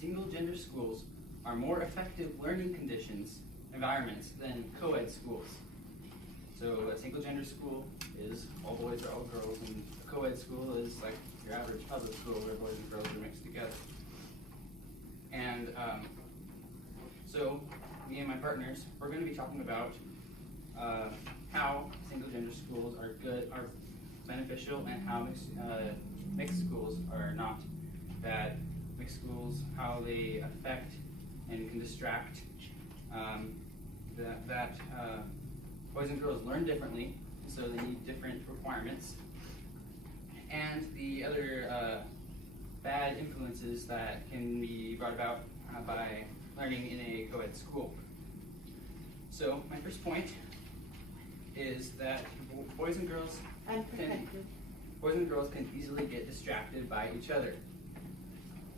single-gender schools are more effective learning environments than co-ed schools. So a single-gender school is all boys or all girls, and a co-ed school is like your average public school where boys and girls are mixed together. And so me and my partners, we're going to be talking about how single-gender schools are beneficial, and how mixed schools are not bad. Mixed schools, how they affect and can distract. Boys and girls learn differently, so they need different requirements. And the other bad influences that can be brought about by learning in a co-ed school. So my first point is that boys and girls can easily get distracted by each other.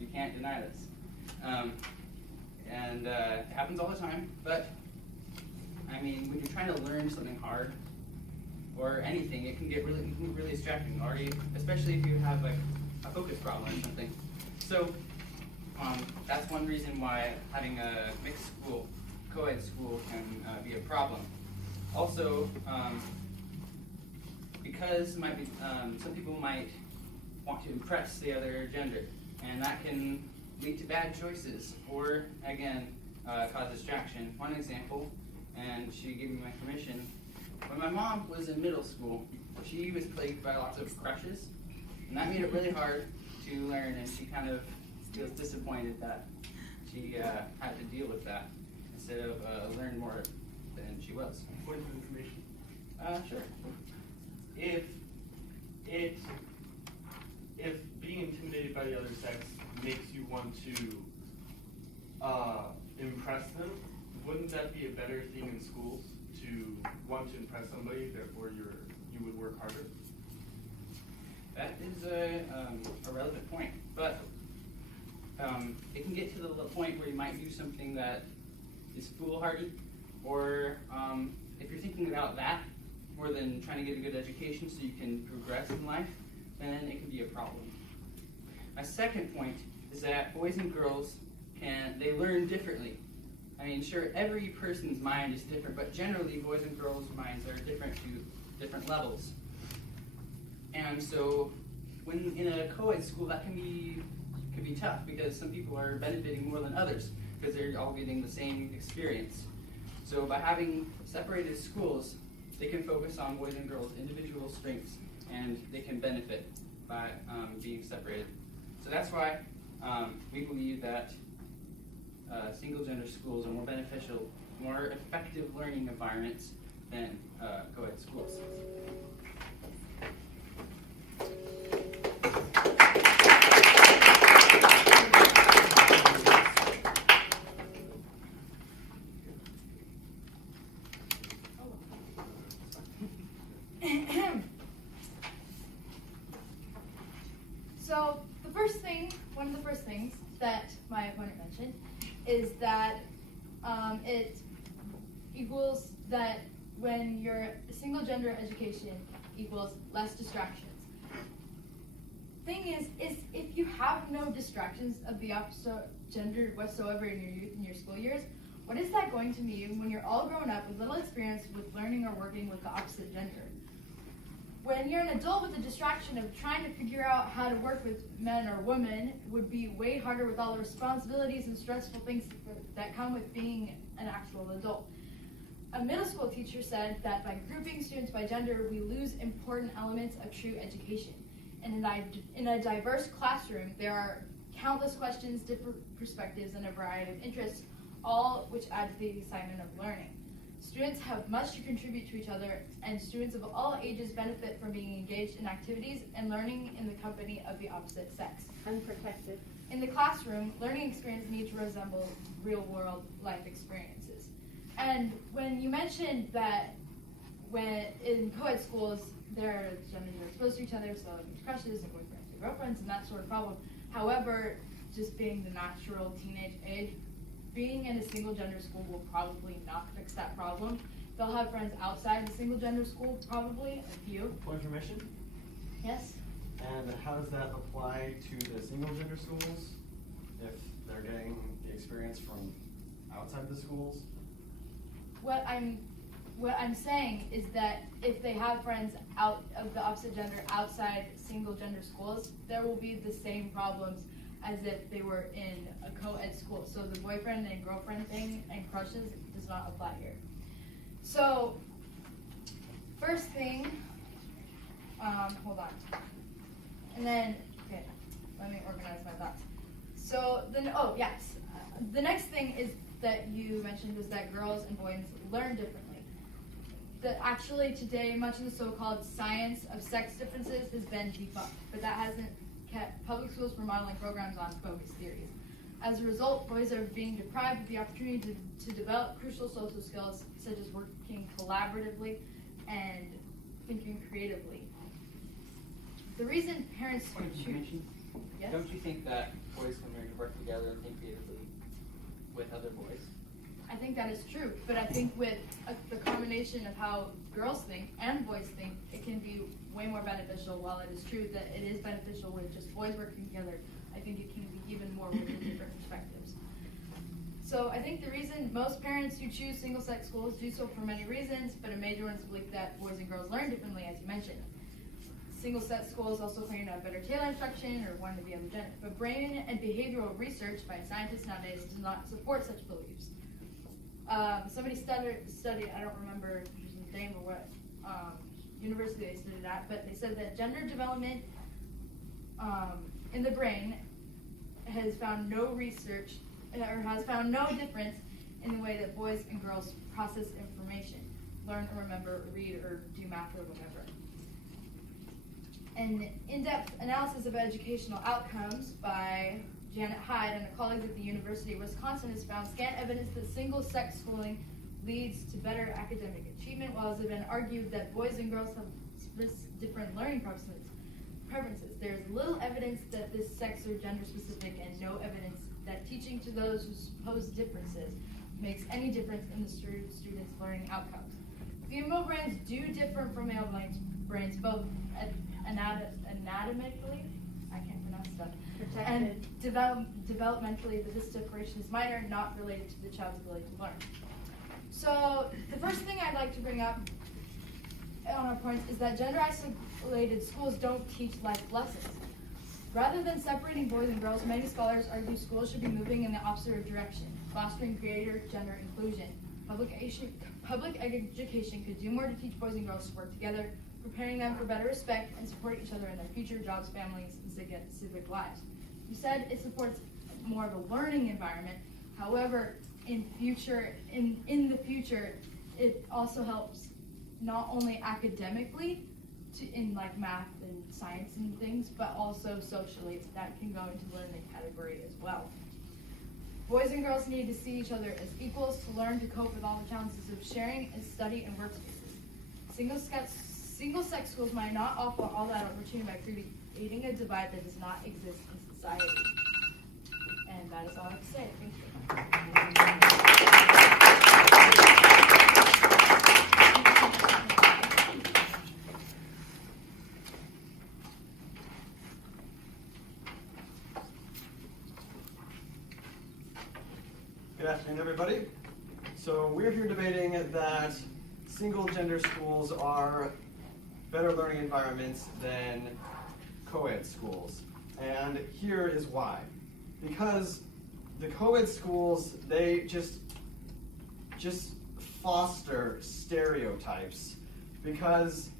You can't deny this. It happens all the time, but I mean, when you're trying to learn something hard or anything, it can get really distracting already, especially if you have like a focus problem or something. So that's one reason why having a mixed school, co-ed school, can be a problem. Also, because some people might want to impress the other gender, and that can lead to bad choices, or again, cause distraction. One example, and she gave me my permission, when my mom was in middle school, she was plagued by lots of crushes, and that made it really hard to learn, and she kind of feels disappointed that she had to deal with that instead of learn more than she was. Point of information. Sure. If being intimidated by the other sex makes you want to impress them, wouldn't that be a better thing in schools, to want to impress somebody, therefore you would work harder? That is a relevant point, but it can get to the point where you might do something that is foolhardy, or if you're thinking about that more than trying to get a good education so you can progress in life, then it can be a problem. My second point is that boys and girls they learn differently. I mean, sure, every person's mind is different, but generally boys and girls' minds are different to different levels. And so when in a co-ed school, that can be tough, because some people are benefiting more than others because they're all getting the same experience. So by having separated schools, they can focus on boys and girls' individual strengths, and they can benefit by being separated. So that's why we believe that single-gender schools are more beneficial, more effective learning environments than co-ed schools. So one of the first things that my opponent mentioned is that it equals that when you're single gender education equals less distractions. Thing is if you have no distractions of the opposite gender whatsoever in your youth and your school years, what is that going to mean when you're all grown up with little experience with learning or working with the opposite gender? When you're an adult with the distraction of trying to figure out how to work with men or women would be way harder with all the responsibilities and stressful things that come with being an actual adult. A middle school teacher said that by grouping students by gender, we lose important elements of true education. And in a diverse classroom, there are countless questions, different perspectives, and a variety of interests, all which add to the excitement of learning. Students have much to contribute to each other, and students of all ages benefit from being engaged in activities and learning in the company of the opposite sex. Unprotected. In the classroom, learning experiences need to resemble real-world life experiences. And when you mentioned that when in co-ed schools, their genders are exposed to each other, so there's crushes and boyfriends and girlfriends and that sort of problem. However, just being the natural teenage age, being in a single gender school will probably not fix that problem. They'll have friends outside the single gender school, probably, a few. Point of information? Yes? And how does that apply to the single gender schools? If they're getting experience from outside the schools? What I'm saying is that if they have friends out of the opposite gender outside single gender schools, there will be the same problems as if they were in a co-ed school. So the boyfriend and girlfriend thing and crushes does not apply here. So first thing, hold on. And then, okay, let me organize my thoughts. So then, oh yes, the next thing is that you mentioned was that girls and boys learn differently. That actually today, much of the so-called science of sex differences has been debunked, but that hasn't kept public schools from modeling programs on bogus theories. As a result, boys are being deprived of the opportunity to develop crucial social skills such as working collaboratively and thinking creatively. The reason parents What did you mention? Yes? Don't you think that boys can learn to work together and think creatively with other boys? I think that is true, but I think with the combination of how girls think and boys think, it can be way more beneficial. While it is true that it is beneficial with just boys working together, I think it can be even more with the different perspectives. So I think the reason most parents who choose single-sex schools do so for many reasons, but a major one is the belief that boys and girls learn differently, as you mentioned. Single-sex schools also claim to have better tailored instruction or one of the other gender, but brain and behavioral research by scientists nowadays does not support such beliefs. Somebody studied, I don't remember the name or what university they studied at, but they said that gender development in the brain has found no research, or has found no difference in the way that boys and girls process information, learn or remember, or read or do math or whatever. An in-depth analysis of educational outcomes by Janet Hyde and her colleagues at the University of Wisconsin has found scant evidence that single-sex schooling leads to better academic achievement, while it has been argued that boys and girls have different learning preferences. There is little evidence that this is sex or gender specific, and no evidence that teaching to those who suppose differences makes any difference in the students' learning outcomes. Female brains do differ from male brains, both anatomically, I can't pronounce stuff, and developmentally, but this separation is minor, not related to the child's ability to learn. So the first thing I'd like to bring up on our points is that gender-isolated schools don't teach life lessons. Rather than separating boys and girls, many scholars argue schools should be moving in the opposite direction, fostering greater gender inclusion. Public education could do more to teach boys and girls to work together, preparing them for better respect and support each other in their future jobs, families, and civic lives. You said it supports more of a learning environment. However, in the future, it also helps not only academically, in like math and science and things, but also socially. That can go into the learning category as well. Boys and girls need to see each other as equals to learn to cope with all the challenges of sharing and study and workspaces. Single-sex schools might not offer all that opportunity by creating a divide that does not exist in society. And that is all I have to say. Thank you. Good afternoon, everybody. So we're here debating that single-gender schools are better learning environments than co-ed schools. And here is why. Because the co-ed schools, they just foster stereotypes. Because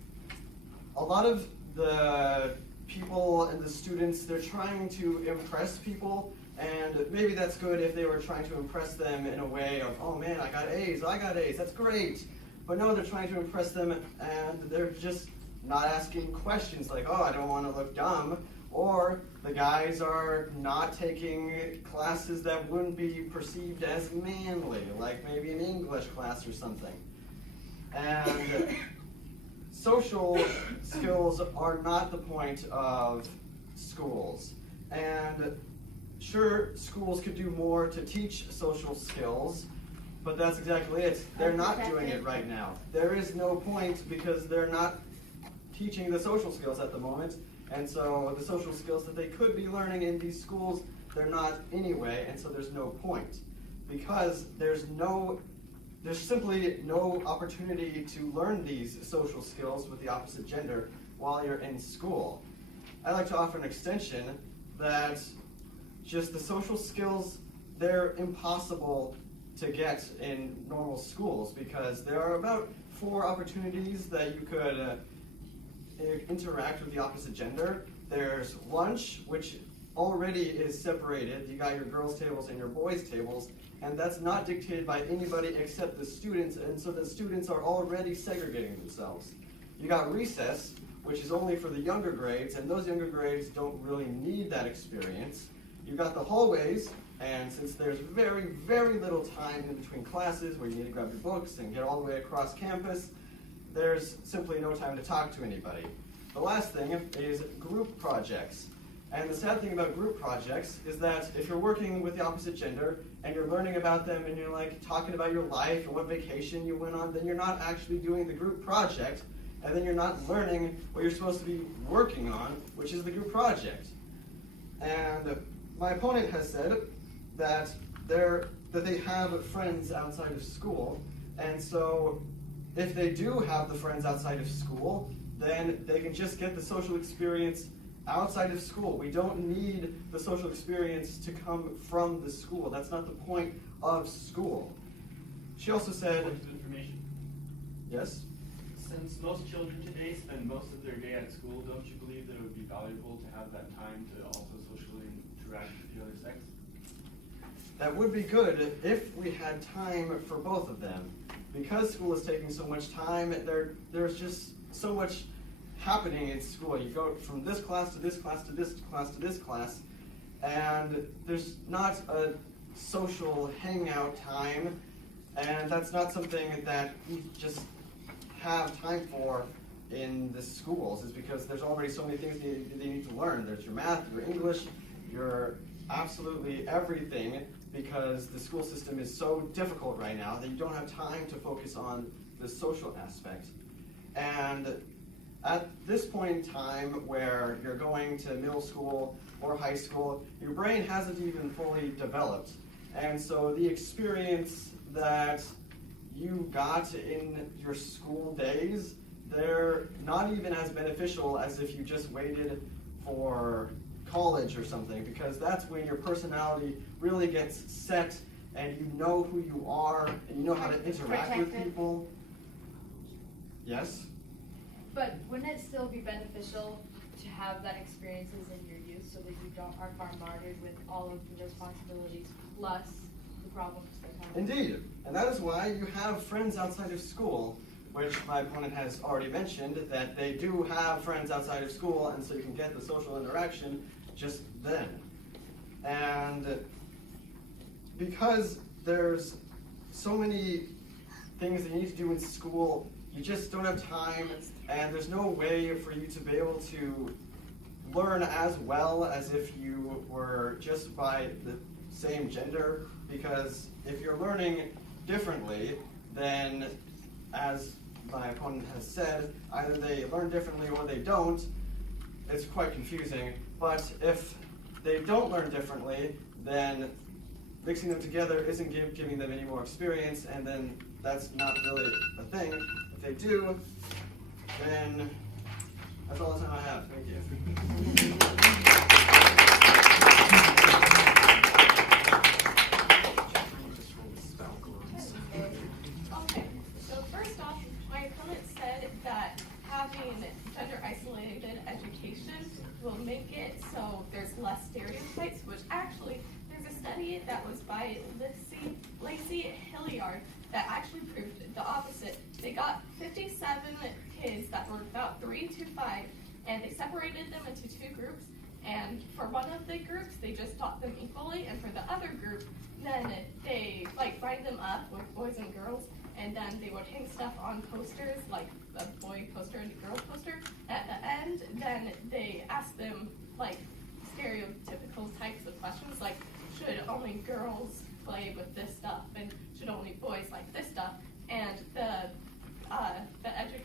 a lot of the people and the students, they're trying to impress people, and maybe that's good if they were trying to impress them in a way of, oh man, I got A's, that's great. But no, they're trying to impress them, and they're just not asking questions like, oh, I don't want to look dumb. Or the guys are not taking classes that wouldn't be perceived as manly, like maybe an English class or something. And social skills are not the point of schools. And sure, schools could do more to teach social skills, but that's exactly it. They're not doing it right now. There is no point because they're not teaching the social skills at the moment. And so the social skills that they could be learning in these schools they're not anyway, and so there's no point. Because there's simply no opportunity to learn these social skills with the opposite gender while you're in school. I'd like to offer an extension that just the social skills, they're impossible to get in normal schools because there are about 4 opportunities that you could interact with the opposite gender. There's lunch, which already is separated. You got your girls' tables and your boys' tables, and that's not dictated by anybody except the students, and so the students are already segregating themselves. You got recess, which is only for the younger grades, and those younger grades don't really need that experience. You got the hallways, and since there's very, very little time in between classes where you need to grab your books and get all the way across campus, there's simply no time to talk to anybody. The last thing is group projects. And the sad thing about group projects is that if you're working with the opposite gender and you're learning about them and you're like talking about your life and what vacation you went on, then you're not actually doing the group project, and then you're not learning what you're supposed to be working on, which is the group project. And my opponent has said that they have friends outside of school, and so if they do have the friends outside of school, then they can just get the social experience outside of school. We don't need the social experience to come from the school. That's not the point of school. She also said, Point of information. Yes? Since most children today spend most of their day at school, don't you believe that it would be valuable to have that time to also socially interact with the other sex? That would be good if we had time for both of them. Because school is taking so much time, there's just so much happening in school. You go from this class to this class to this class to this class, and there's not a social hangout time, and that's not something that you just have time for in the schools, is because there's already so many things they need to learn. There's your math, your English, your absolutely everything, because the school system is so difficult right now that you don't have time to focus on the social aspect. And at this point in time where you're going to middle school or high school, your brain hasn't even fully developed. And so the experience that you got in your school days, they're not even as beneficial as if you just waited for college or something, because that's when your personality really gets set and you know who you are and you know how to interact with people. Yes? But wouldn't it still be beneficial to have that experiences in your youth so that you are bombarded with all of the responsibilities plus the problems that come? Indeed. And that is why you have friends outside of school, which my opponent has already mentioned, that they do have friends outside of school, and so you can get the social interaction just then. And because there's so many things that you need to do in school, you just don't have time, and there's no way for you to be able to learn as well as if you were just by the same gender, because if you're learning differently, then as my opponent has said, either they learn differently or they don't. It's quite confusing, but if they don't learn differently, then mixing them together isn't giving them any more experience, and then that's not really a thing. If they do, then that's all the time I have. Thank you. Okay, so first off, my opponent said that having gender-isolated education will make it so there's less stereotypes, which actually, there's a study that was by Lacey Hilliard that actually proved the opposite. They got 57 kids that were about 3 to 5, and they separated them into 2 groups, and for one of the groups, they just taught them equally, and for the other group, then they lined them up with boys and girls, and then they would hang stuff on posters, like a boy poster and a girl poster. At the end, then they asked them stereotypical types of questions, like should only girls play with this stuff, and should only boys like this stuff. And the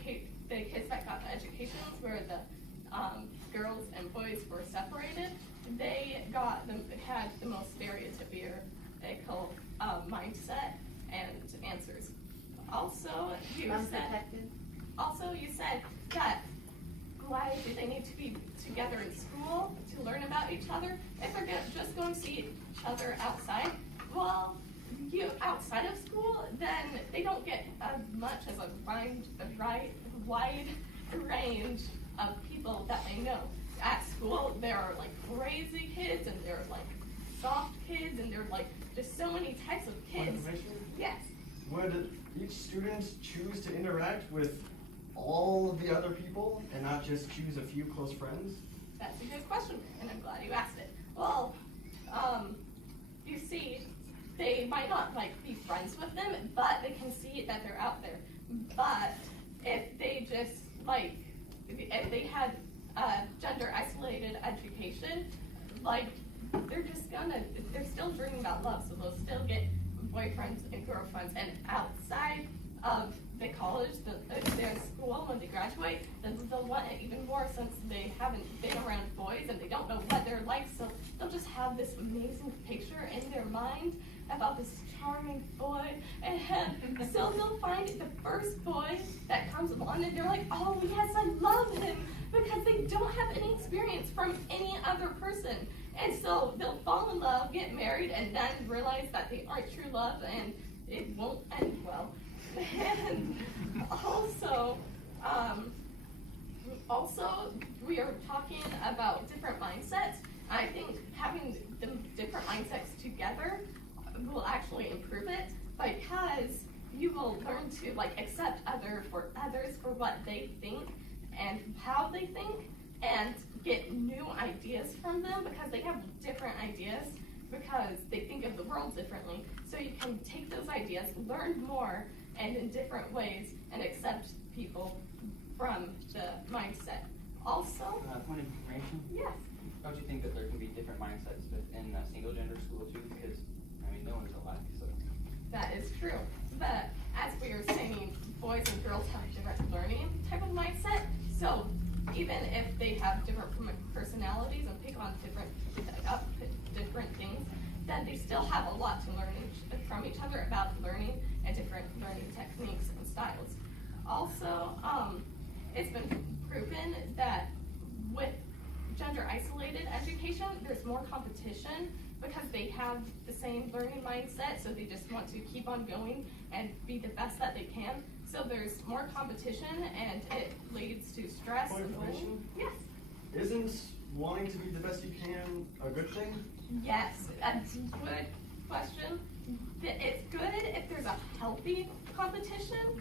kids that got the educations where the girls and boys were separated they had the most stereotypical mindset and answers. Also, you said that why do they need to be together in school to learn about each other if they're just going to see each other outside? Well, outside of school, then they don't get as much as a wide range of people that they know. At school, there are like crazy kids, and there are like soft kids, and there are like just so many types of kids. Yes. Would each student choose to interact with all of the other people and not just choose a few close friends? That's a good question, and I'm glad you asked it. Well, you see, they might not like be friends with them, but they can see that they're out there. But if they just if they had gender isolated education, they're still dreaming about love, so they'll still get boyfriends and girlfriends, and outside of the college, their school, when they graduate, then they'll want it even more since they haven't been around boys and they don't know what they're like, so they'll just have this amazing picture in their mind about this charming boy, and so they'll find the first boy that comes along and they're like, oh yes, I love him, because they don't have any experience from any other person. And so they'll fall in love, get married, and then realize that they aren't true love and it won't end well. And also, we are talking about different mindsets. I think having the different mindsets together will actually improve it, because you will learn to accept others for what they think and how they think, and get new ideas from them because they have different ideas, because they think of the world differently. So you can take those ideas, learn more, and in different ways, and accept people from the mindset. Also, Point of information. yes. Don't you think that there can be different mindsets within a single gender school too? Because no one's alike. So That is true. But as we were saying, boys and girls have different learning type of mindset. So even if they have different personalities and pick on different things, then they still have a lot to learn from each other about learning and different learning techniques and styles. Also, it's been proven that with gender isolated education, there's more competition because they have the same learning mindset, so they just want to keep on going and be the best that they can. So there's more competition, and it leads to stress and bullying. Yes. Isn't wanting to be the best you can a good thing? Yes, that's a good question. It's good if there's a healthy competition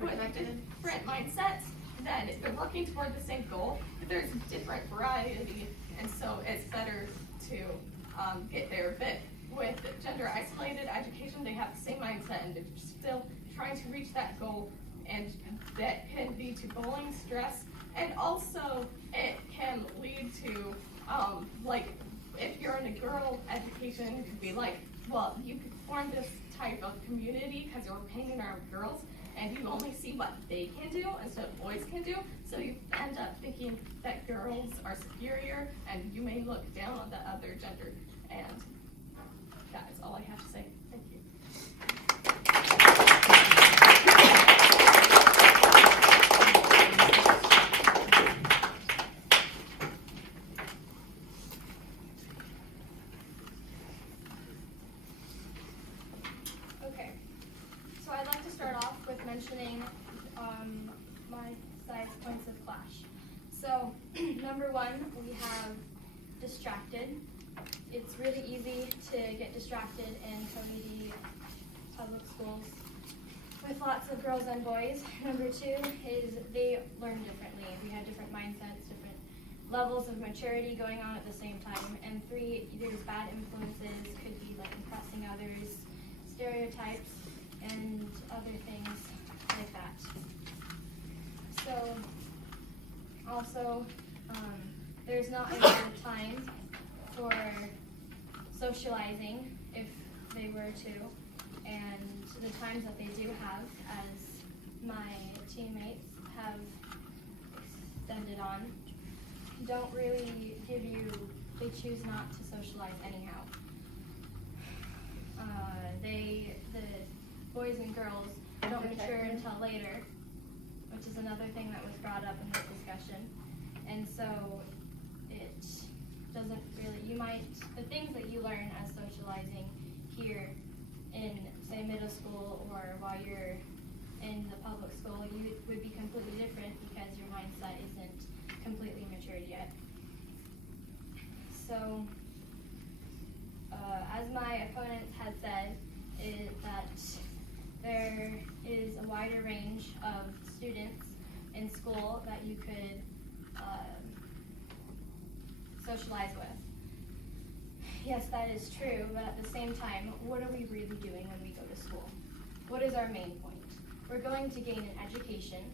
with different mindsets, then they're working toward the same goal, but there's different variety, and so it's better to get there. But with gender isolated education, they have the same mindset, and they're still trying to reach that goal, and that can lead to bullying, stress, and also it can lead to if you're in a girl education, it could be well, you could form this type of community because you're hanging around girls, and you only see what they can do instead of boys can do, so you end up thinking that girls are superior, and you may look down on the other gender, and that is all I have to say. Thank you. Okay, so I'd like to start off with mentioning my side's points of clash. So, number one, we have distracted. It's really easy to get distracted in community public schools with lots of girls and boys. Number two is they learn differently. We have different mindsets, different levels of maturity going on at the same time. And three, there's bad influences, could be impressing others, stereotypes, and other things like that. So, also, there's not a lot of time for socializing if they were to, and the times that they do have, as my teammates have extended on, don't really give you they choose not to socialize anyhow. The boys and girls don't mature until later, which is another thing that was brought up in this discussion. And so it doesn't really, the things that you learn as socializing here in, say, middle school or while you're in the public school, you would be completely different because your mindset isn't completely matured yet. So, as my opponents had said, is that there is a wider range of students in school that you could socialize with. Yes, that is true, but at the same time, what are we really doing when we go to school? What is our main point? We're going to gain an education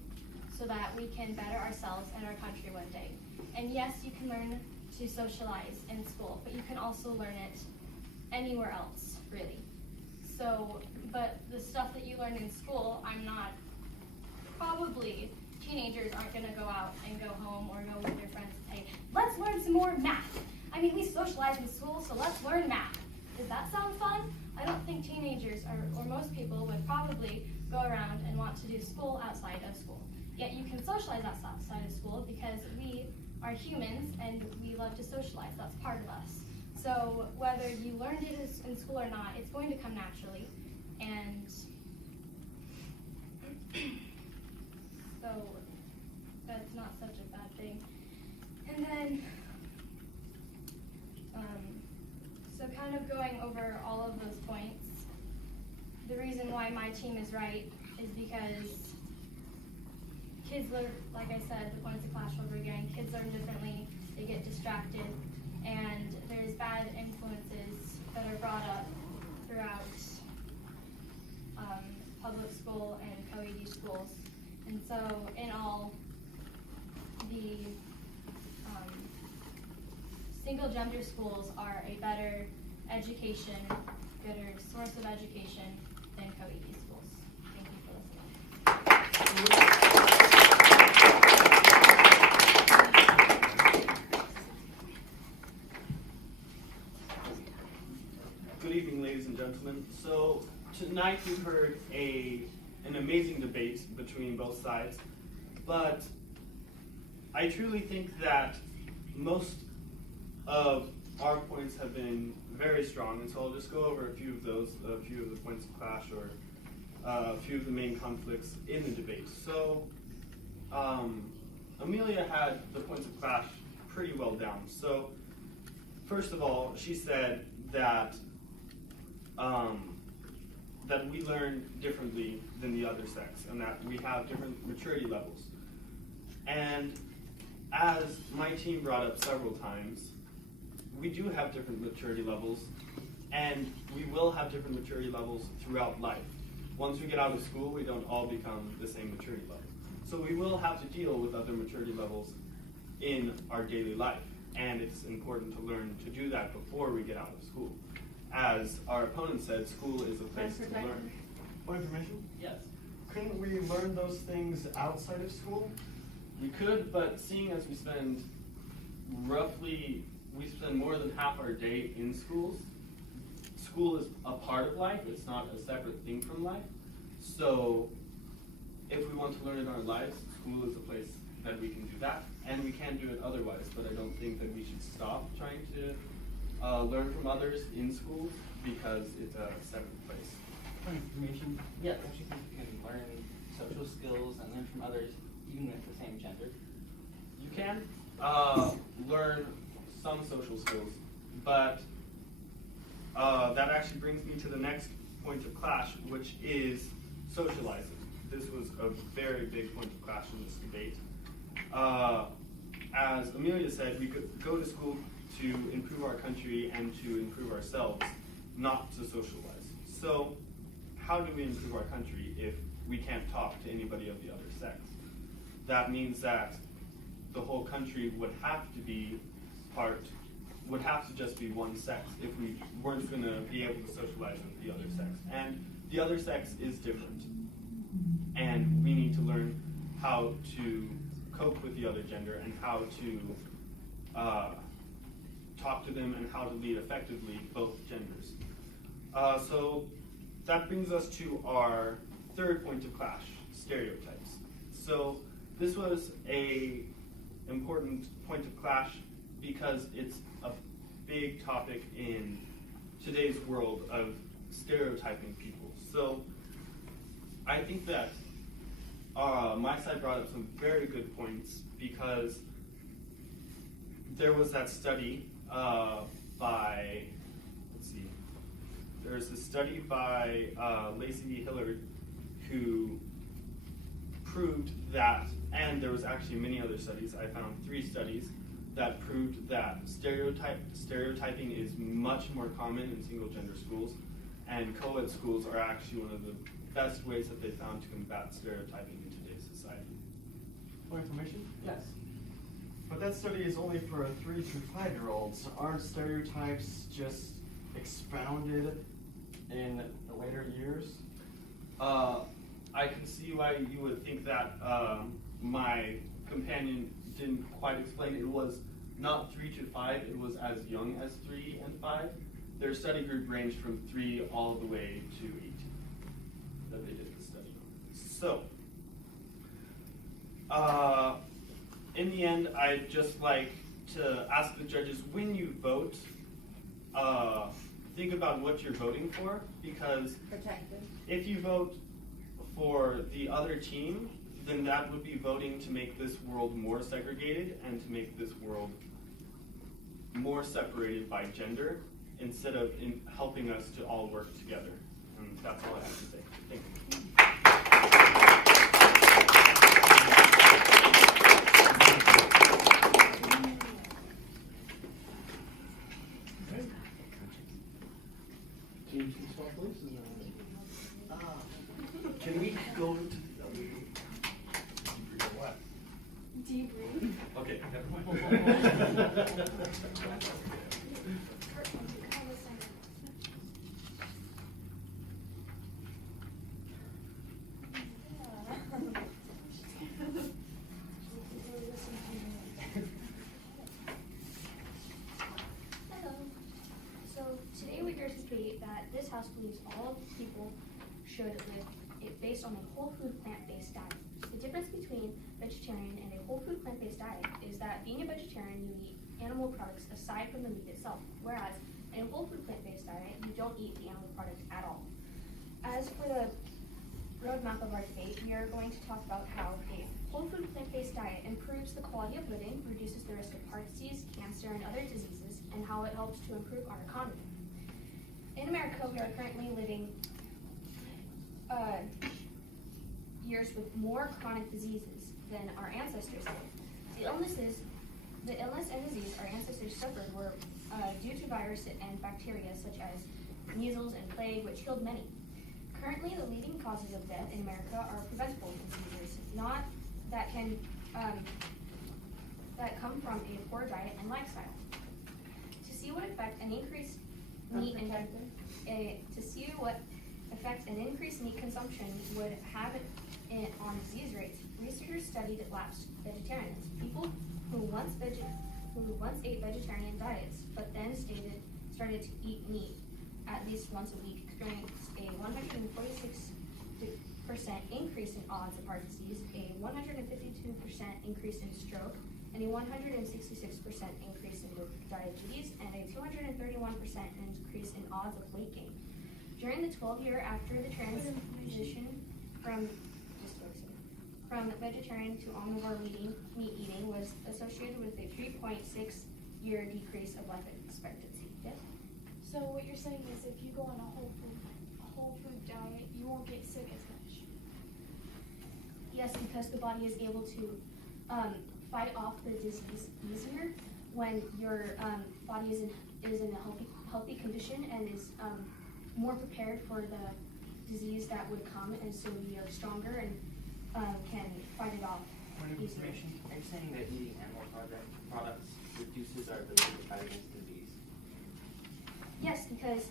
so that we can better ourselves and our country one day. And yes, you can learn to socialize in school, but you can also learn it anywhere else, really. So, but the stuff that you learn in school, probably teenagers aren't going to go out and go home or go with their friends and say, let's learn some more math. I mean, we socialize in school, so let's learn math. Does that sound fun? I don't think teenagers or most people would probably go around and want to do school outside of school. Yet you can socialize outside of school because we are humans and we love to socialize. That's part of us. So whether you learned it in school or not, it's going to come naturally. And so that's not such a bad thing. And then, so kind of going over all of those points, the reason why my team is right is because kids learn, like I said, the points of clash over again, kids learn differently, they get distracted, and there's bad influences that are brought up throughout public school and co-ed schools. And so in all, the single gender schools are a better education, better source of education than co-ed schools. Thank you for listening. Good evening, ladies and gentlemen. So tonight we've heard an amazing debate between both sides, but I truly think that most of our points have been very strong, and so I'll just go over a few of the points of clash, or a few of the main conflicts in the debate. So Amelia had the points of clash pretty well down. So first of all, she said that that we learn differently than the other sex, and that we have different maturity levels. And as my team brought up several times, we do have different maturity levels, and we will have different maturity levels throughout life. Once we get out of school, we don't all become the same maturity level. So we will have to deal with other maturity levels in our daily life, and it's important to learn to do that before we get out of school. As our opponent said, school is a place to learn. More information? Yes. Couldn't we learn those things outside of school? We could, but seeing as we spend more than half our day in schools, school is a part of life, it's not a separate thing from life. So if we want to learn in our lives, school is a place that we can do that, and we can do it otherwise, but I don't think that we should stop trying to learn from others in schools because it's a separate place. For information, yeah, I actually think you can learn social skills and learn from others even with the same gender. You can learn some social skills, but that actually brings me to the next point of clash, which is socializing. This was a very big point of clash in this debate. As Amelia said, we could go to school to improve our country and to improve ourselves, not to socialize. So how do we improve our country if we can't talk to anybody of the other sex? That means that the whole country would have to just be one sex if we weren't going to be able to socialize with the other sex. And the other sex is different. And we need to learn how to cope with the other gender and how to talk to them and how to lead effectively both genders. So that brings us to our third point of clash, stereotypes. So this was a important point of clash because it's a big topic in today's world of stereotyping people. So I think that my side brought up some very good points because there was that study by, let's see, there's a study by Lacey Hillard who proved that, and there was actually many other studies, I found 3 studies that proved that stereotyping is much more common in single gender schools, and co-ed schools are actually one of the best ways that they found to combat stereotyping in today's society. For information? Yes. But that study is only for 3 to 5-year-olds. Aren't stereotypes just expounded in the later years? I can see why you would think that. My companion didn't quite explain. It was not 3 to 5, it was as young as 3 and 5. Their study group ranged from 3 all the way to 18 that they did the study on. So, in the end, I'd just like to ask the judges, when you vote, think about what you're voting for, because if you vote for the other team, then that would be voting to make this world more segregated and to make this world more separated by gender instead of helping us to all work together. And that's all I have to say. Thank you. Can we go to the other room? What? Debrief. Okay, Hello. So today we're here to state that this house believes all people should live based on a whole food plant-based diet. The difference between vegetarian and a whole food plant-based diet is that being a vegetarian, you eat animal products aside from the meat itself, whereas in a whole food plant-based diet, you don't eat the animal product at all. As for the roadmap of our debate, we are going to talk about how a whole food plant-based diet improves the quality of living, reduces the risk of heart disease, cancer, and other diseases, and how it helps to improve our economy. In America, we are currently living years with more chronic diseases than our ancestors did. The illness and disease our ancestors suffered were due to viruses and bacteria such as measles and plague, which killed many. Currently, the leading causes of death in America are preventable diseases, not that come from a poor diet and lifestyle. To see what effect an increased meat meat consumption would have on disease rates, researchers studied lapsed vegetarians, people who once ate vegetarian diets, but then started to eat meat at least once a week, experienced a 146% increase in odds of heart disease, a 152% increase in stroke, and a 166% increase in diabetes, and a 231% increase in odds of weight gain. During the 12 years after the transition from vegetarian to omnivore meat eating was associated with a 3.6-year decrease of life expectancy. Yes? So what you're saying is if you go on a whole food diet, you won't get sick as much. Yes, because the body is able to fight off the disease easier when your body is in a healthy condition and is more prepared for the disease that would come, and so we are stronger and can fight it off easier. Are you saying that eating animal products reduces our ability to fight against disease? Yes, because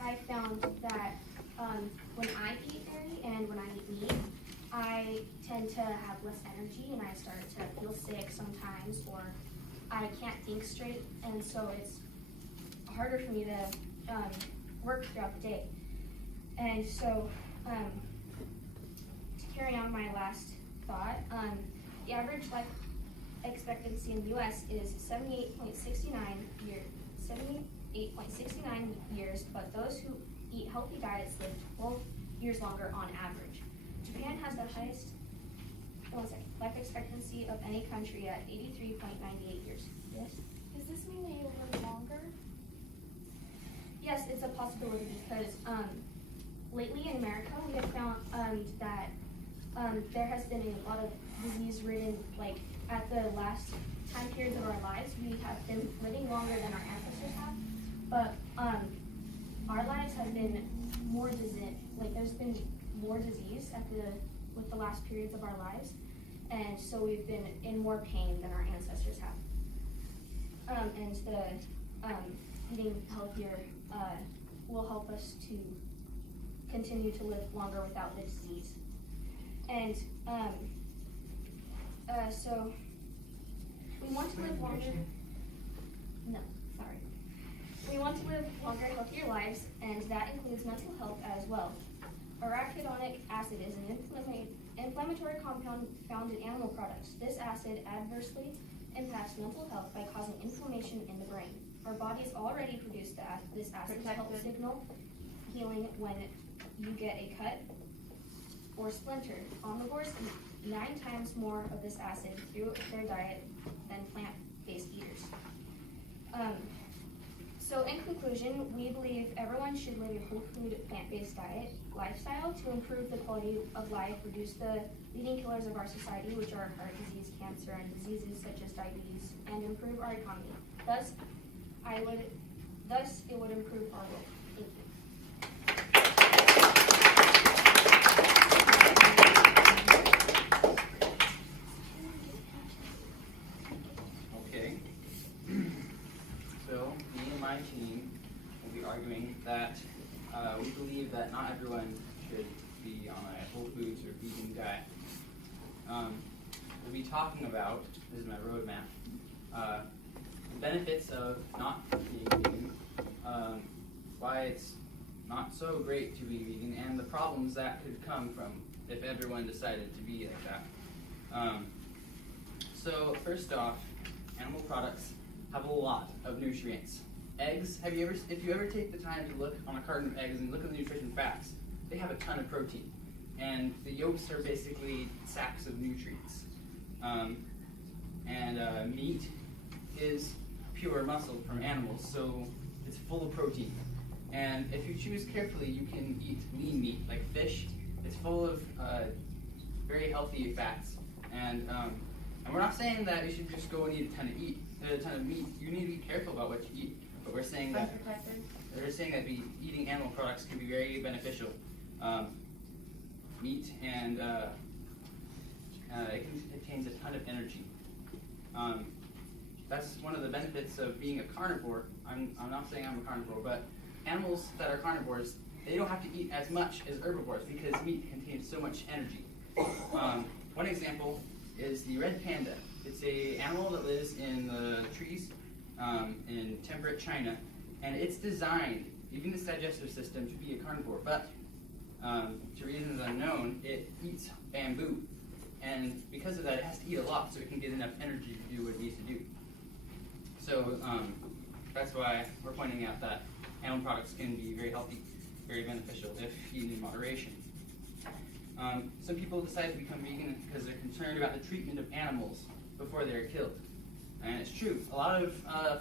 I found that when I eat dairy and when I eat meat, I tend to have less energy and I start to feel sick sometimes, or I can't think straight, and so it's harder for me to work throughout the day. And so, to carry on my last thought, the average life expectancy in the U.S. is 78.69 years, but those who eat healthy diets live 12 years longer on average. Japan has the highest life expectancy of any country at 83.98 years. Yes? Does this mean that you'll live longer? Yes, it's a possibility because lately in America we have found that there has been a lot of disease-ridden, like at the last time periods of our lives, we have been living longer than our ancestors have, but our lives have been more disease, like there's been more disease with the last periods of our lives, and so we've been in more pain than our ancestors have. And the eating healthier will help us to continue to live longer without the disease. And so we want to live longer. No, sorry. We want to live longer, healthier lives, and that includes mental health as well. Arachidonic acid is an inflammatory compound found in animal products. This acid adversely impacts mental health by causing inflammation in the brain. Our bodies already produce this acid to help signal healing when you get a cut or splinter. Omnivores eat 9 times more of this acid through their diet than plant-based eaters. So in conclusion, we believe everyone should live a whole food, plant-based diet lifestyle to improve the quality of life, reduce the leading killers of our society, which are heart disease, cancer, and diseases such as diabetes, and improve our economy. Thus, it would improve our world. Thank you. Okay. So, me and my team will be arguing that we believe that not everyone should be on a whole foods or vegan diet. We'll be talking about, this is my roadmap, the benefits of not being vegan, why it's not so great to be vegan, and the problems that could come from if everyone decided to be like that. So first off, animal products have a lot of nutrients. Eggs, if you ever take the time to look on a carton of eggs and look at the nutrition facts, they have a ton of protein. And the yolks are basically sacks of nutrients. Meat is pure muscle from animals, so it's full of protein. And if you choose carefully, you can eat lean meat, like fish. It's full of very healthy fats. And we're not saying that you should just go and eat a ton of meat. You need to be careful about what you eat. But we're saying that eating animal products can be very beneficial. Meat and it contains a ton of energy. That's one of the benefits of being a carnivore. I'm not saying I'm a carnivore, but animals that are carnivores, they don't have to eat as much as herbivores because meat contains so much energy. One example is the red panda. It's an animal that lives in the trees in temperate China, and it's designed, even its digestive system, to be a carnivore, but to reasons unknown, it eats bamboo. And because of that, it has to eat a lot so it can get enough energy to do what it needs to do. So that's why we're pointing out that animal products can be very healthy, very beneficial if eaten in moderation. Some people decide to become vegan because they're concerned about the treatment of animals before they're killed. And it's true. A lot of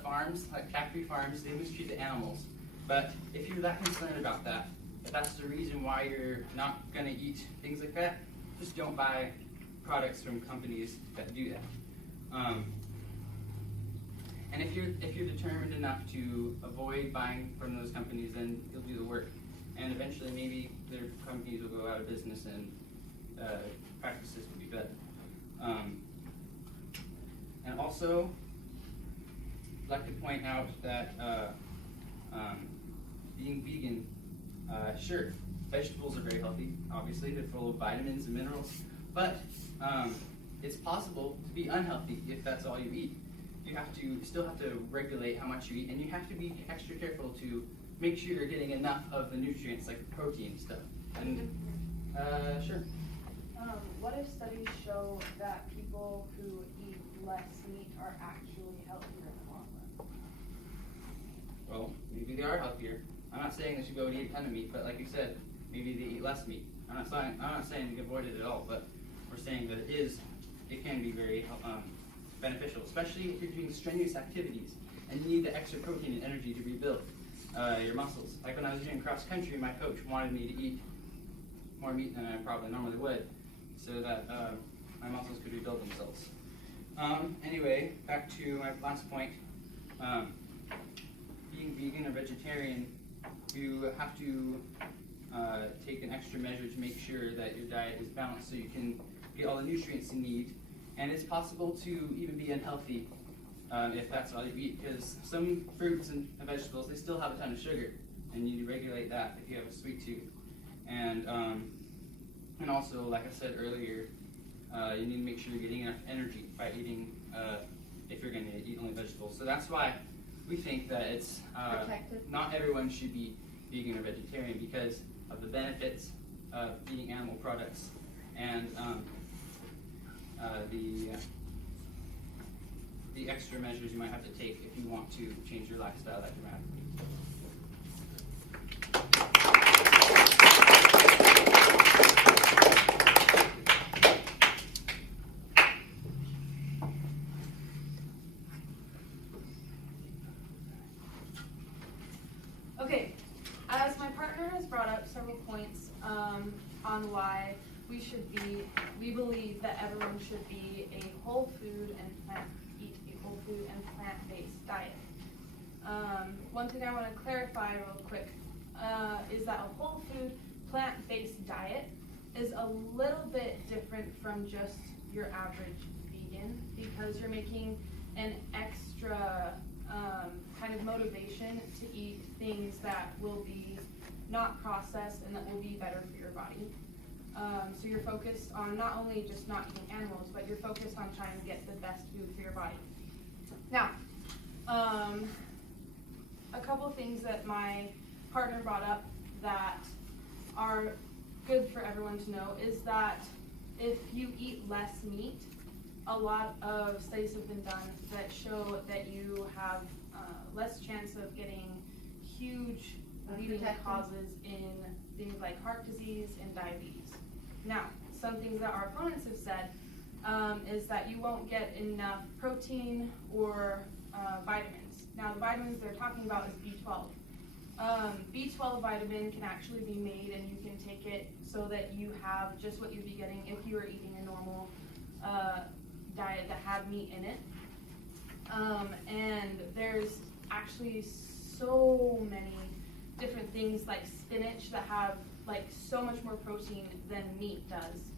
farms, like factory farms, they mistreat the animals. But if you're that concerned about that, if that's the reason why you're not going to eat things like that, just don't buy products from companies that do that. And if you're determined enough to avoid buying from those companies, then you'll do the work. And eventually, maybe their companies will go out of business and practices will be better. And also, I'd like to point out that being vegan, sure, vegetables are very healthy. Obviously, they're full of vitamins and minerals. But it's possible to be unhealthy if that's all you eat. you still have to regulate how much you eat, and you have to be extra careful to make sure you're getting enough of the nutrients like protein stuff. And sure. What if studies show that people who eat less meat are actually healthier in the long run? Well, maybe they are healthier. I'm not saying they should go and eat a ton of meat, but like you said, maybe they eat less meat. I'm not saying to avoid it at all, but we're saying that it can be very beneficial, especially if you're doing strenuous activities and you need the extra protein and energy to rebuild your muscles. Like when I was doing cross country, my coach wanted me to eat more meat than I probably normally would, so that my muscles could rebuild themselves. Anyway, back to my last point. Being vegan or vegetarian, you have to take an extra measure to make sure that your diet is balanced so you can get all the nutrients you need. And it's possible to even be unhealthy if that's all you eat, because some fruits and vegetables, they still have a ton of sugar, and you need to regulate that if you have a sweet tooth. And also, like I said earlier, you need to make sure you're getting enough energy by eating, if you're going to eat only vegetables. So that's why we think that it's not everyone should be vegan or vegetarian, because of the benefits of eating animal products and the extra measures you might have to take if you want to change your lifestyle that dramatically. Okay, as my partner has brought up several points on why we believe that everyone should be eat a whole food and plant-based diet. One thing I want to clarify real quick is that a whole food plant-based diet is a little bit different from just your average vegan, because you're making an extra kind of motivation to eat things that will be not processed and that will be better for your body. So you're focused on not only just not eating animals, but you're focused on trying to get the best food for your body. Now, a couple things that my partner brought up that are good for everyone to know is that if you eat less meat, a lot of studies have been done that show that you have less chance of getting huge leading causes in things like heart disease and diabetes. Now, some things that our opponents have said is that you won't get enough protein or vitamins. Now, the vitamins they're talking about is B12. B12 vitamin can actually be made, and you can take it so that you have just what you'd be getting if you were eating a normal diet that had meat in it. And there's actually so many different things like spinach that have like so much more protein than meat does,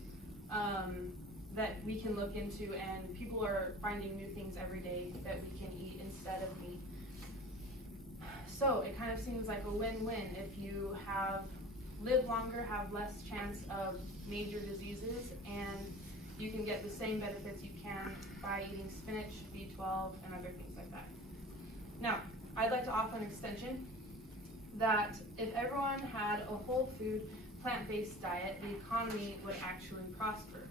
that we can look into, and people are finding new things every day that we can eat instead of meat. So it kind of seems like a win-win. If you live longer, have less chance of major diseases, and you can get the same benefits you can by eating spinach, B12, and other things like that. Now, I'd like to offer an extension that if everyone had a whole food, plant-based diet, the economy would actually prosper.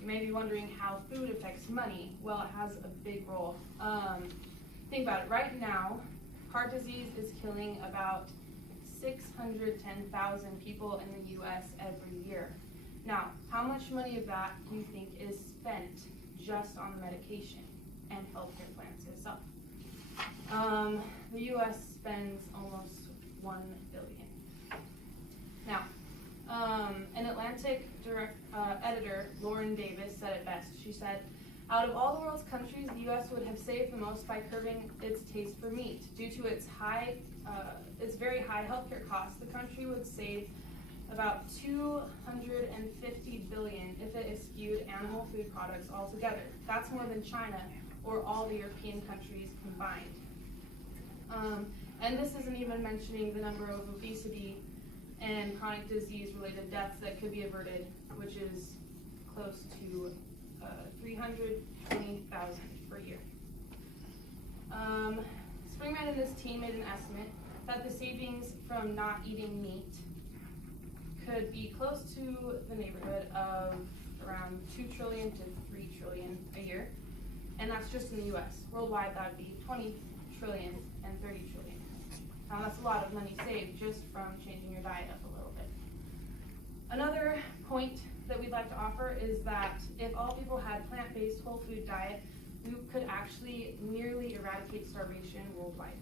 You may be wondering how food affects money. Well, it has a big role. Think about it. Right now, heart disease is killing about 610,000 people in the U.S. every year. Now, how much money of that do you think is spent just on the medication and healthcare plans itself? The U.S. spends almost $1 billion. Now, an Atlantic editor, Lauren Davis, said it best. She said, "Out of all the world's countries, the U.S. would have saved the most by curbing its taste for meat. Due to its very high healthcare costs, the country would save about $250 billion if it eschewed animal food products altogether. That's more than China or all the European countries combined." And this isn't even mentioning the number of obesity and chronic disease-related deaths that could be averted, which is close to 320,000 per year. Springman and this team made an estimate that the savings from not eating meat could be close to the neighborhood of around 2 trillion to 3 trillion a year. And that's just in the US. Worldwide, that would be 20 trillion and 30 trillion. Now that's a lot of money saved just from changing your diet up a little bit. Another point that we'd like to offer is that if all people had plant-based whole food diet, we could actually nearly eradicate starvation worldwide.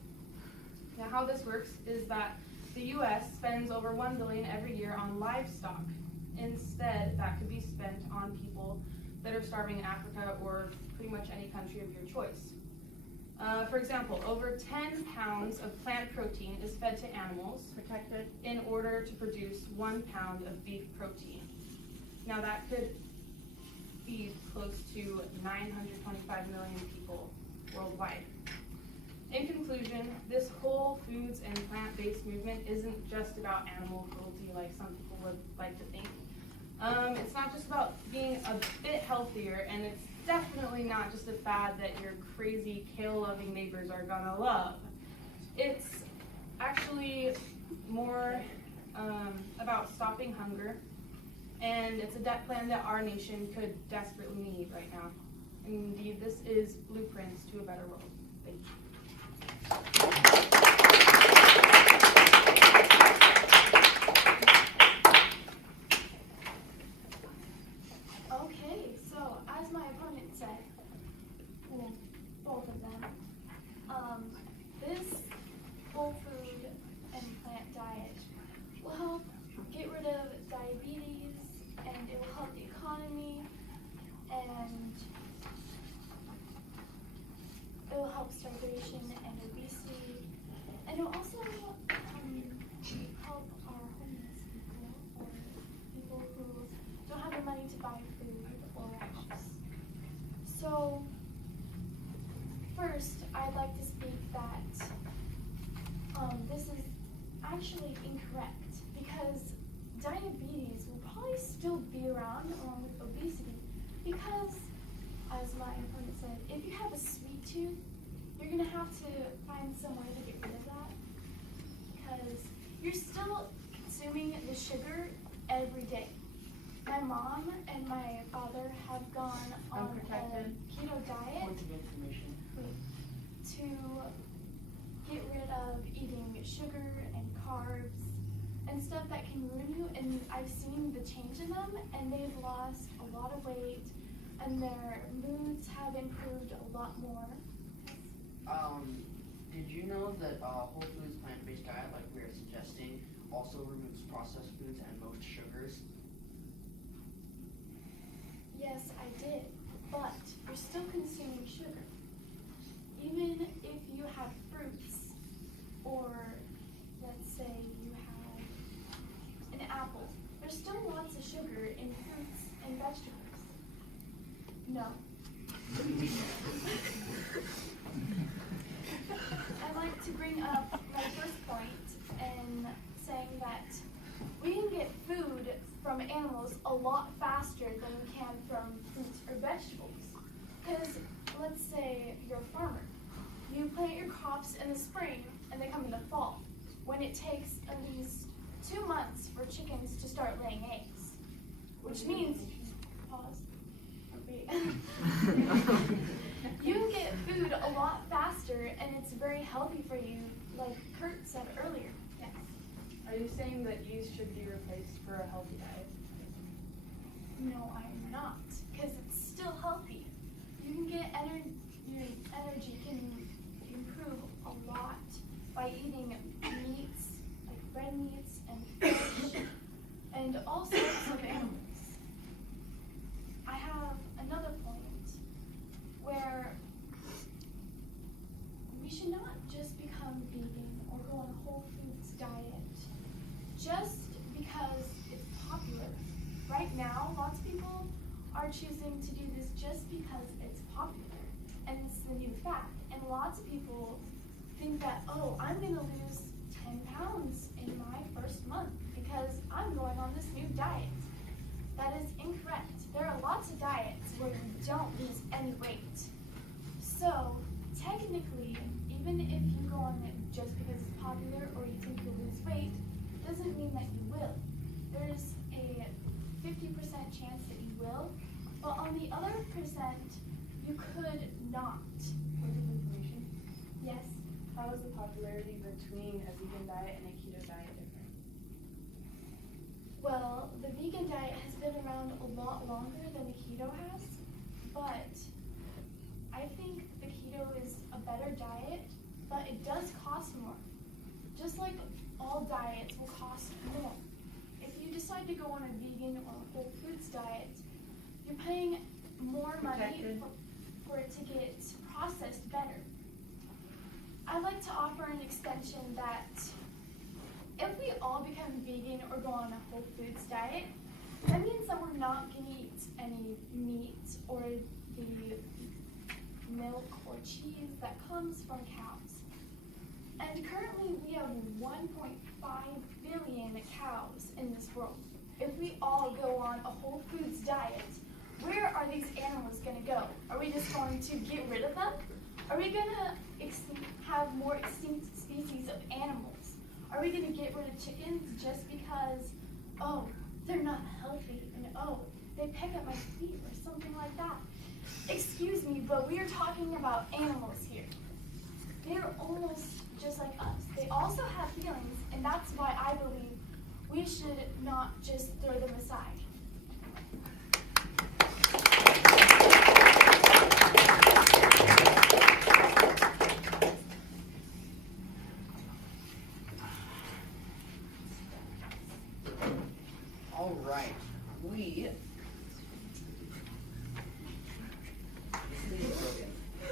Now how this works is that the US spends over $1 billion every year on livestock. Instead, that could be spent on people that are starving in Africa or pretty much any country of your choice. For example, over 10 pounds of plant protein is fed to animals protected in order to produce 1 pound of beef protein. Now that could feed close to 925 million people worldwide. In conclusion, this whole foods and plant-based movement isn't just about animal cruelty like some people would like to think. It's not just about being a bit healthier, and it's definitely not just a fad that your crazy kale-loving neighbors are gonna love. It's actually more about stopping hunger, and it's a debt plan that our nation could desperately need right now. Indeed, this is Blueprints to a Better World. Thank you. Okay, so as my opponent said, well, both of them, this whole food and plant diet will help get rid of diabetes, and it will help the economy, and it will help starvation and obesity, and it will also help our homeless people or people who don't have the money to buy food or a house. So first, I'd like to speak that this is actually incorrect, because diabetes will probably still be around along with obesity, because as my opponent said, if you have a sweet tooth, you're going to have to find some way to get rid of that, because you're still consuming the sugar every day. My mom and my father have gone on a keto diet to get rid of eating sugar and carbs and stuff that can ruin you, and I've seen the change in them, and they've lost a lot of weight, and their moods have improved a lot more. Did you know that whole foods plant-based diet, like we are suggesting, also removes processed foods and most sugars? Yes, I did, but you're still consuming sugar. Even if you have fruits, or let's say you have an apple, there's still lots of sugar in fruits and vegetables. No. I'd like to bring up my first point and saying that we can get food from animals a lot faster than we can from fruits or vegetables. Because let's say you're a farmer. You plant your crops in the spring and they come in the fall, when it takes at least 2 months for chickens to start laying eggs. Which means, pause, wait. You can get food a lot faster, and it's very healthy for you, like Kurt said earlier. Yes. Are you saying that yeast should be replaced for a healthy diet? No, I'm not, because it's still healthy. You can get your energy can improve a lot by eating meats, like red meats and fish, and all sorts of animals. I have another point where we should not just become vegan or go on a whole foods diet just because it's popular. Right now, lots of people are choosing to do this just because it's popular and it's the new fad. And lots of people think that, oh, I'm going to lose 10 pounds in my first month because I'm going on this new diet. That is incorrect. There are lots of diets where you don't lose any weight. So, technically, even if you go on it just because it's popular or you think you'll lose weight, doesn't mean that you will. There's a 50% chance that you will, but on the other percent, you could not. Point of information. Yes. How is the popularity between a vegan diet and a keto diet different? Well, the vegan diet has been around a lot longer than the keto has, but I think the keto is a better diet, but it does cost more. Just like all diets will cost more. If you decide to go on a vegan or whole foods diet, you're paying more money for it to get processed better. I'd like to offer an extension that if we all become vegan or go on a whole foods diet, that means that we're not going to eat any meat or the milk or cheese that comes from cows. And currently we have 1.5 billion cows in this world. If we all go on a whole foods diet, where are these animals going to go? Are we just going to get rid of them? Are we going to have more extinct species of animals? Are we going to get rid of chickens just because, oh, they're not healthy and oh, they peck at my feet or something like that? Excuse me, but we are talking about animals here. They're almost just like us. They also have feelings, and that's why I believe we should not just throw them aside. All right,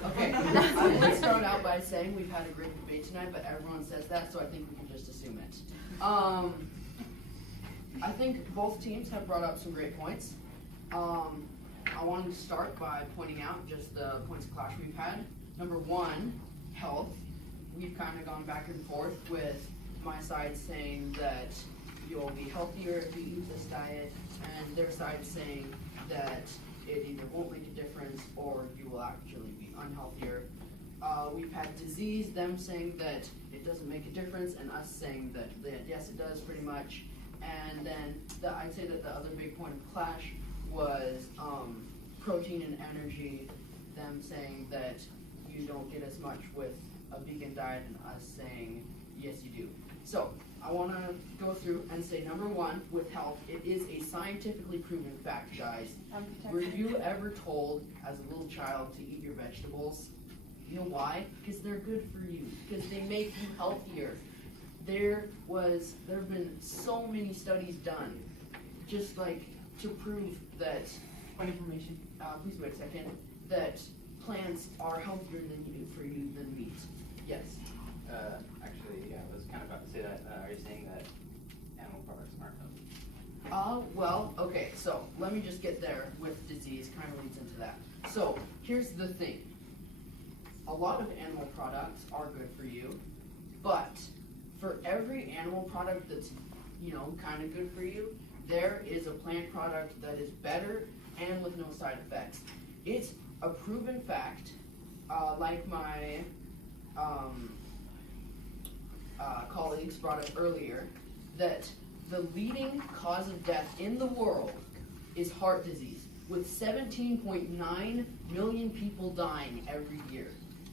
Okay, I would start out by saying we've had a great debate tonight, but everyone says that, so I think we can just assume it. I think both teams have brought up some great points. I wanted to start by pointing out just the points of clash we've had. Number one, health. We've kind of gone back and forth with my side saying that you'll be healthier if you eat this diet, and their side saying that it either won't make a difference or you will actually be unhealthier. We've had disease, them saying that it doesn't make a difference, and us saying that yes, it does pretty much. And then I'd say that the other big point of clash was protein and energy, them saying that you don't get as much with a vegan diet, and us saying yes, you do. So I want to go through and say, number one, with health, it is a scientifically proven fact, guys. Were you ever told as a little child to eat your vegetables? You know why? Because they're good for you. Because they make you healthier. There have been so many studies done, just like to prove that. Point information. Please wait a second. That plants are healthier for you than meat. Yes. Actually, yeah, I was kind of about to say that. Are you saying that animal products aren't healthy? Well, okay, so let me just get there with disease, kind of leads into that. So, here's the thing. A lot of animal products are good for you, but for every animal product that's, kind of good for you, there is a plant product that is better and with no side effects. It's a proven fact, like my colleagues brought up earlier, that the leading cause of death in the world is heart disease, with 17.9 million people dying every year.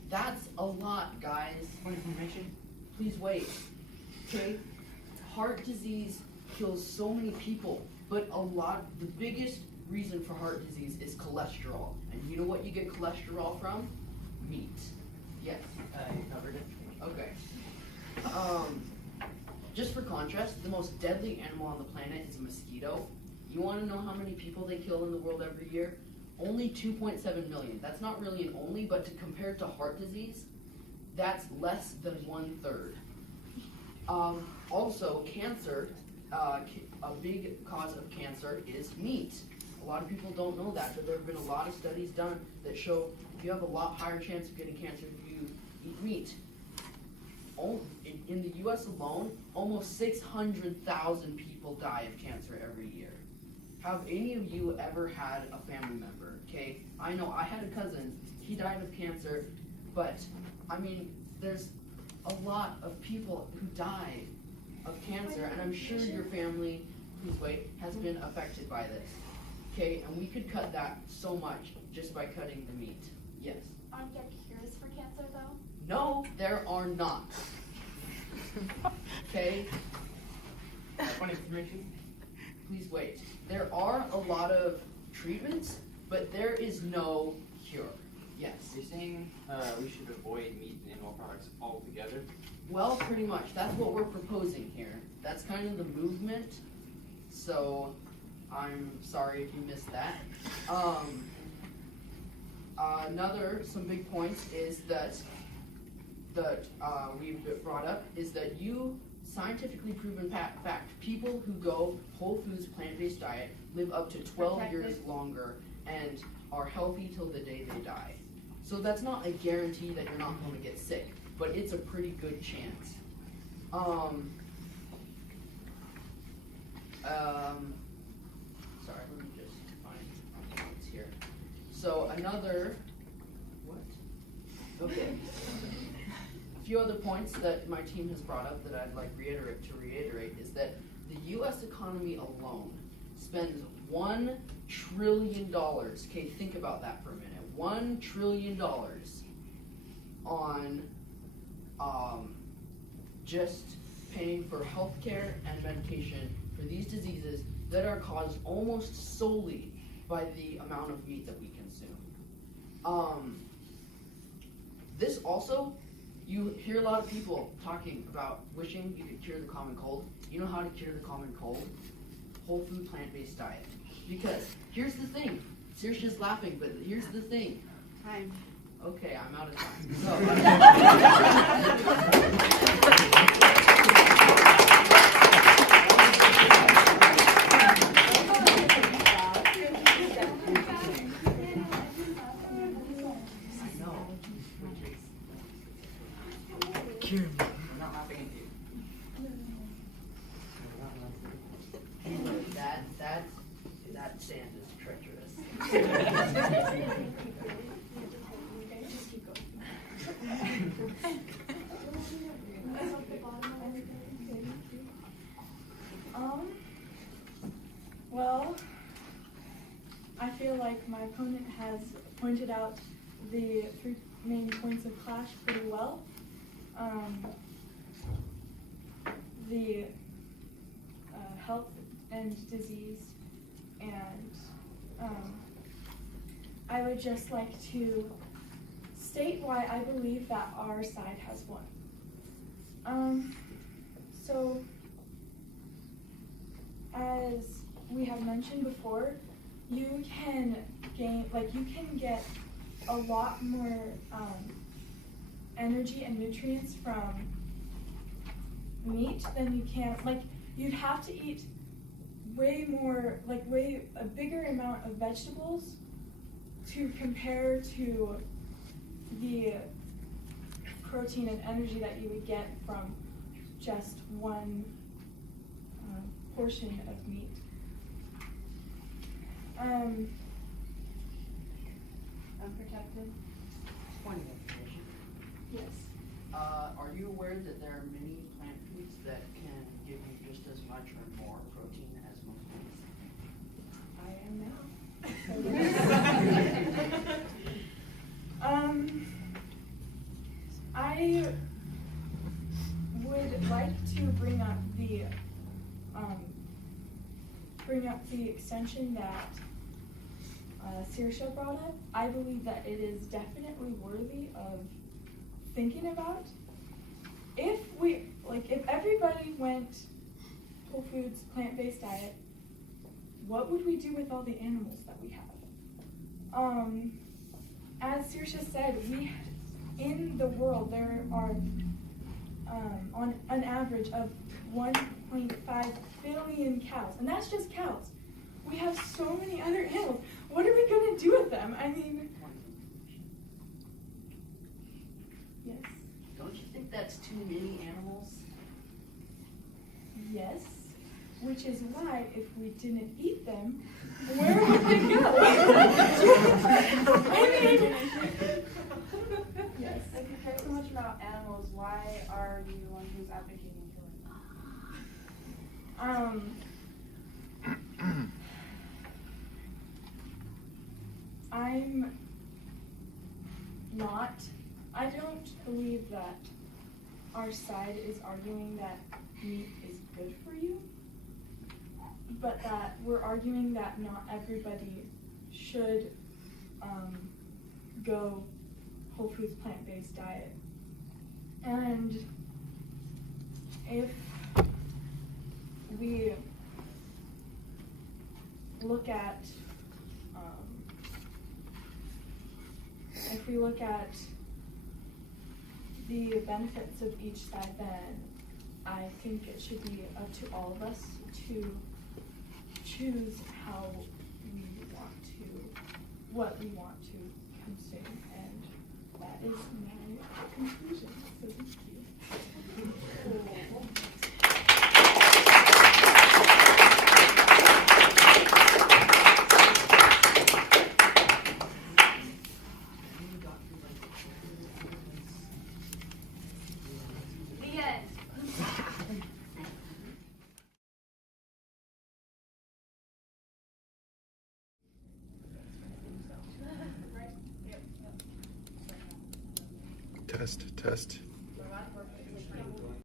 That's a lot, guys. Point information. Please wait. Okay? Heart disease kills so many people, but the biggest reason for heart disease is cholesterol. And you know what you get cholesterol from? Meat. Yes. You covered it. Okay. Just for contrast, the most deadly animal on the planet is a mosquito. You want to know how many people they kill in the world every year? Only 2.7 million. That's not really an only, but to compare to heart disease, that's less than 1/3. Also, cancer, a big cause of cancer is meat. A lot of people don't know that, but there have been a lot of studies done that show you have a lot higher chance of getting cancer if you eat meat. In the U.S. alone, almost 600,000 people die of cancer every year. Have any of you ever had a family member? Okay, I know I had a cousin. He died of cancer But, I mean, there's a lot of people who die of cancer, and I'm sure your family, please wait, has been affected by this. Okay, and we could cut that so much just by cutting the meat. Yes. Aren't there cures for cancer though? No, there are not. Okay, Point of information. please wait. There are a lot of treatments, but there is no cure. Yes. You're saying we should avoid meat and animal products altogether? Well, pretty much. That's what we're proposing here. That's kind of the movement. So, I'm sorry if you missed that. Some big points is that we've brought up is that scientifically proven fact, people who go whole foods, plant-based diet live up to 12 years longer and are healthy till the day they die. So that's not a guarantee that you're not going to get sick, but it's a pretty good chance. Sorry, let me just find my points here. So okay. A few other points that my team has brought up that I'd like to reiterate is that the U.S. economy alone spends $1 trillion. Okay, think about that for a minute. $1 trillion on just paying for healthcare and medication for these diseases that are caused almost solely by the amount of meat that we consume. This also, you hear a lot of people talking about wishing you could cure the common cold. You know how to cure the common cold? Whole food, plant-based diet. Because here's the thing. Saoirse's laughing, but here's the thing. Time. Okay, I'm out of time. I'm not laughing at you. That sand is treacherous. Well, I feel like my opponent has pointed out the 3 main points of clash pretty well. The health and disease, and I would just like to state why I believe that our side has won. So, as we have mentioned before, you can get a lot more energy and nutrients from meat than you can, you'd have to eat a bigger amount of vegetables to compare to the protein and energy that you would get from just one portion of meat. Unprotected. Point of information. Yes. Are you aware that there are many plant foods that can give you just as much or more protein as most meats? I am now. I would like to bring up the extension that Saoirse brought up. I believe that it is definitely worthy of thinking about. If everybody went whole foods, plant-based diet, what would we do with all the animals that we have? As Saoirse said, in the world there are on an average of 1.5 billion cows, and that's just cows. We have so many other animals. What are we going to do with them? I mean, yes. Don't you think that's too many animals? Yes, which is why if we didn't eat them, where would they go? I mean, yes. I'm not, I don't believe that our side is arguing that meat is good for you, but that we're arguing that not everybody should go whole foods plant-based diet. And if we look at the benefits of each side, then I think it should be up to all of us to choose how we want to, what we want to consume, and that is my conclusion. So thank you. The end. Test, test.